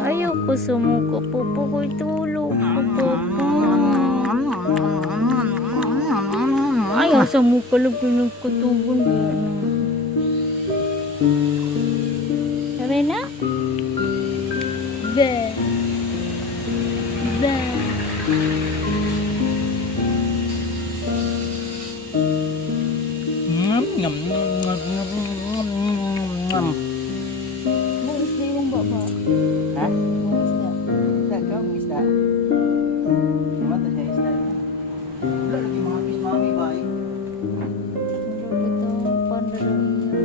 Ayoko sumuko po po ko'y tulog po po. Ayaw sumuko lang pinagkatugon yan. Sabi na? Be. Be. Bungis na yung baba. Ha? Bungis na. Isda ka? Ang isda? Mata siya isda. Wala lagi mga fish mami ba eh? Ito, pandaroon niya.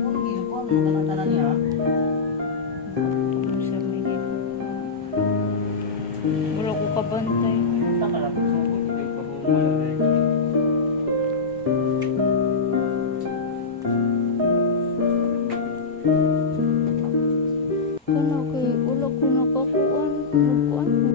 Kung ginagawa mo tanang-tanang niya. Sa migit. Wala ko kabantay. Takalap sa mga ito yung pahungo yun. Kana kay wala ko nakakuan. Nagkuan mo.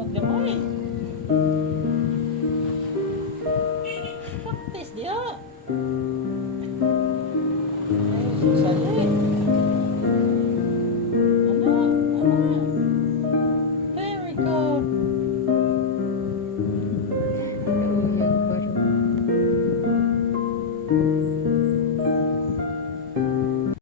magdamay.